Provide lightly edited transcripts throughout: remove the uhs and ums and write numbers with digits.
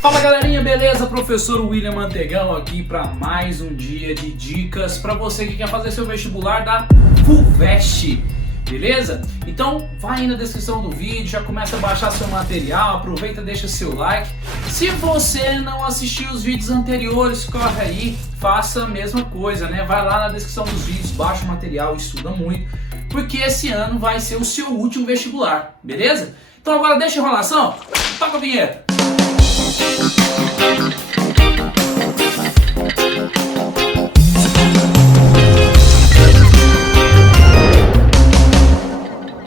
Fala galerinha, beleza? Professor William Mantegão aqui para mais um dia de dicas para você que quer fazer seu vestibular da FUVEST, beleza? Então vai aí na descrição do vídeo, já começa a baixar seu material, aproveita, deixa seu like. Se você não assistiu os vídeos anteriores, corre aí, faça a mesma coisa, né? Vai lá na descrição dos vídeos, baixa o material, estuda muito, porque esse ano vai ser o seu último vestibular, beleza? Então agora deixa a enrolação, toca a vinheta.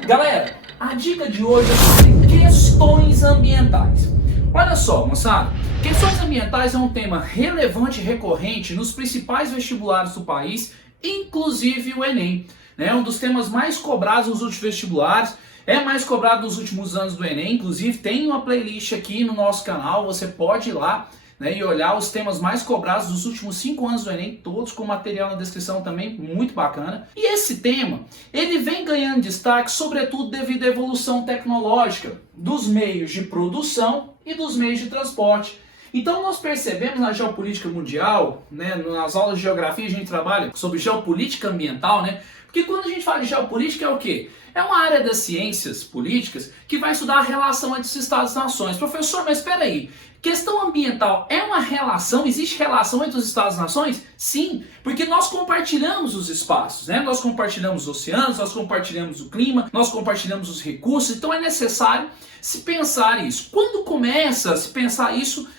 Galera, a dica de hoje é sobre questões ambientais. Olha só, moçada, questões ambientais é um tema relevante e recorrente nos principais vestibulares do país, inclusive o Enem. É um dos temas mais cobrados nos últimos vestibulares. É mais cobrado nos últimos anos do Enem, inclusive tem uma playlist aqui no nosso canal, você pode ir lá, né, e olhar os temas mais cobrados dos últimos 5 anos do Enem, todos com material na descrição também, muito bacana. E esse tema, ele vem ganhando destaque, sobretudo devido à evolução tecnológica dos meios de produção e dos meios de transporte. Então nós percebemos na geopolítica mundial, né, nas aulas de geografia a gente trabalha sobre geopolítica ambiental, né? Porque quando a gente fala de geopolítica é o quê? É uma área das ciências políticas que vai estudar a relação entre os Estados e nações. Professor, mas espera aí, questão ambiental é uma relação? Existe relação entre os Estados e nações? Sim, porque nós compartilhamos os espaços, né? Nós compartilhamos os oceanos, nós compartilhamos o clima, nós compartilhamos os recursos, então é necessário se pensar isso. Quando começa a se pensar isso,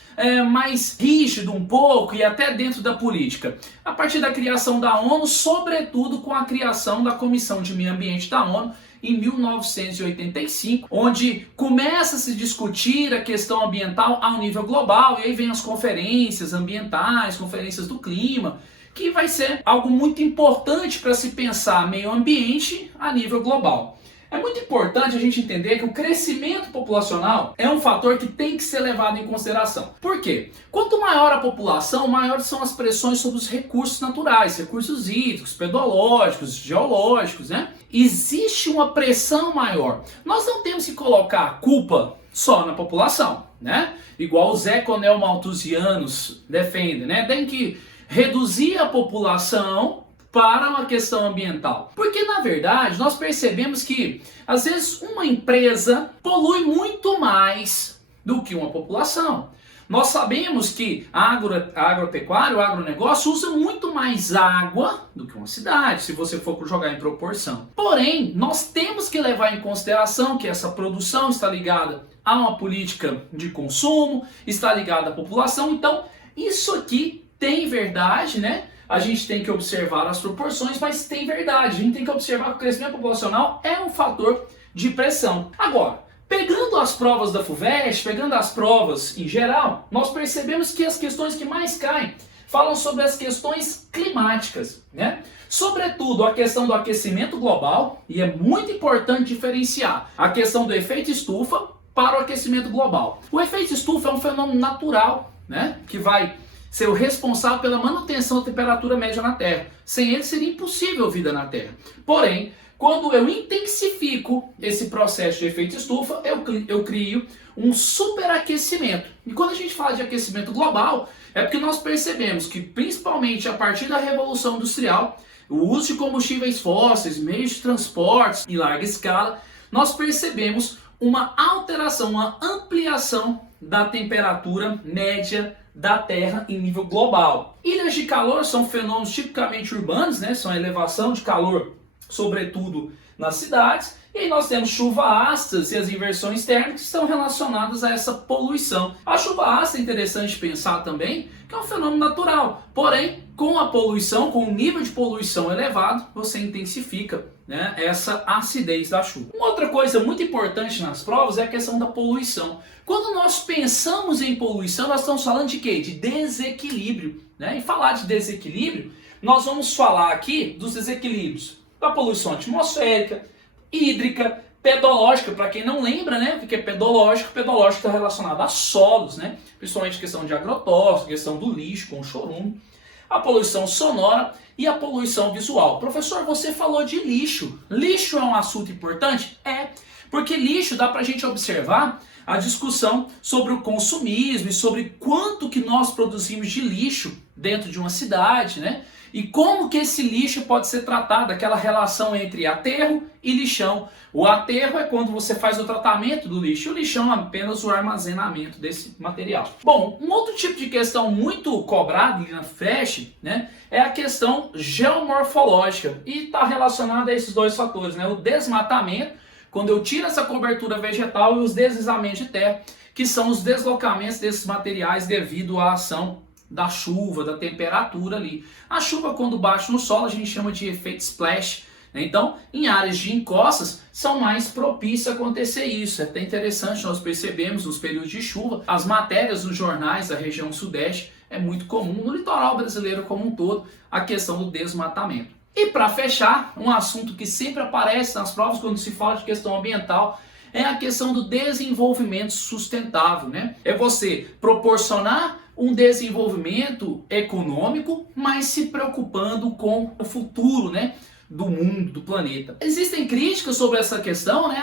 mais rígido um pouco e até dentro da política? A partir da criação da ONU, sobretudo com a criação da Comissão de Meio Ambiente da ONU, em 1985, onde começa a se discutir a questão ambiental ao nível global, e aí vem as conferências ambientais, conferências do clima, que vai ser algo muito importante para se pensar meio ambiente a nível global. É muito importante a gente entender que o crescimento populacional é um fator que tem que ser levado em consideração. Por quê? Quanto maior a população, maiores são as pressões sobre os recursos naturais, recursos hídricos, pedológicos, geológicos, né? Existe uma pressão maior. Nós não temos que colocar a culpa só na população, né? Igual os econeomalthusianos defendem, né? Tem que reduzir a população para uma questão ambiental. Porque, na verdade, nós percebemos que, às vezes, uma empresa polui muito mais do que uma população. Nós sabemos que a agropecuária, o agronegócio, usa muito mais água do que uma cidade, se você for jogar em proporção. Porém, nós temos que levar em consideração que essa produção está ligada a uma política de consumo, está ligada à população. Então, isso aqui tem verdade, né? A gente tem que observar as proporções, mas tem verdade. A gente tem que observar que o crescimento populacional é um fator de pressão. Agora, pegando as provas da FUVEST, pegando as provas em geral, nós percebemos que as questões que mais caem falam sobre as questões climáticas, né? Sobretudo a questão do aquecimento global, e é muito importante diferenciar a questão do efeito estufa para o aquecimento global. O efeito estufa é um fenômeno natural, né? Que vai ser o responsável pela manutenção da temperatura média na Terra. Sem ele seria impossível vida na Terra. Porém, quando eu intensifico esse processo de efeito estufa, eu crio um superaquecimento. E quando a gente fala de aquecimento global, é porque nós percebemos que, principalmente a partir da Revolução Industrial, o uso de combustíveis fósseis, meios de transportes em larga escala, nós percebemos uma alteração, uma ampliação da temperatura média da Terra em nível global. Ilhas de calor são fenômenos tipicamente urbanos, né? São a elevação de calor, sobretudo nas cidades, e aí nós temos chuva ácidas e as inversões térmicas que estão relacionadas a essa poluição. A chuva ácida é interessante pensar também que é um fenômeno natural, porém, com a poluição, com o nível de poluição elevado, você intensifica, né, essa acidez da chuva. Uma outra coisa muito importante nas provas é a questão da poluição. Quando nós pensamos em poluição, nós estamos falando de quê? De desequilíbrio, né? E falar de desequilíbrio, nós vamos falar aqui dos desequilíbrios da poluição atmosférica, hídrica, pedológica, para quem não lembra, né? Porque pedológico está relacionado a solos, né? Principalmente questão de agrotóxicos, questão do lixo com chorume, a poluição sonora e a poluição visual. Professor, você falou de lixo. Lixo é um assunto importante? É, porque lixo dá pra gente observar a discussão sobre o consumismo e sobre quanto que nós produzimos de lixo dentro de uma cidade, né? E como que esse lixo pode ser tratado, aquela relação entre aterro e lixão. O aterro é quando você faz o tratamento do lixo, o lixão é apenas o armazenamento desse material. Bom, um outro tipo de questão muito cobrada na FAST, né, é a questão geomorfológica e está relacionada a esses dois fatores, né, o desmatamento, quando eu tiro essa cobertura vegetal, e os deslizamentos de terra, que são os deslocamentos desses materiais devido à ação da chuva, da temperatura ali. A chuva, quando bate no solo, a gente chama de efeito splash, né? Então, em áreas de encostas, são mais propícios a acontecer isso. É até interessante, nós percebemos nos períodos de chuva, as matérias nos jornais da região sudeste, é muito comum no litoral brasileiro como um todo, a questão do desmatamento. E para fechar, um assunto que sempre aparece nas provas quando se fala de questão ambiental, é a questão do desenvolvimento sustentável, né? É você proporcionar um desenvolvimento econômico, mas se preocupando com o futuro, né, do mundo, do planeta. Existem críticas sobre essa questão, né?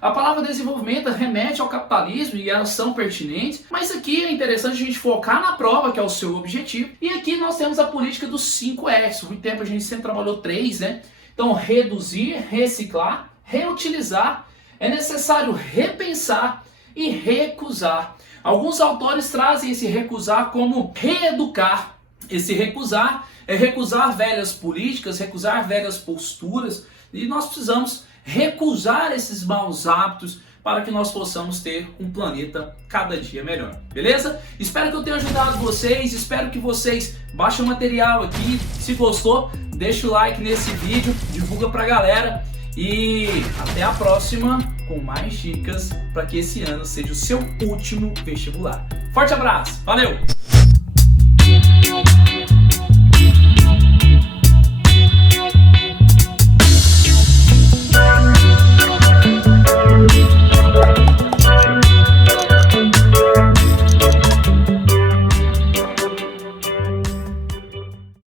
A palavra desenvolvimento remete ao capitalismo e elas são pertinentes, mas aqui é interessante a gente focar na prova, que é o seu objetivo. E aqui nós temos a política dos 5 R's. Por muito tempo a gente sempre trabalhou 3, né? Então, reduzir, reciclar, reutilizar. É necessário repensar e recusar. Alguns autores trazem esse recusar como reeducar. Esse recusar é recusar velhas políticas, recusar velhas posturas, e nós precisamos recusar esses maus hábitos para que nós possamos ter um planeta cada dia melhor. Beleza? Espero que eu tenha ajudado vocês, espero que vocês baixem o material aqui. Se gostou, deixa o like nesse vídeo, divulga pra galera. E até a próxima com mais dicas para que esse ano seja o seu último vestibular. Forte abraço, valeu!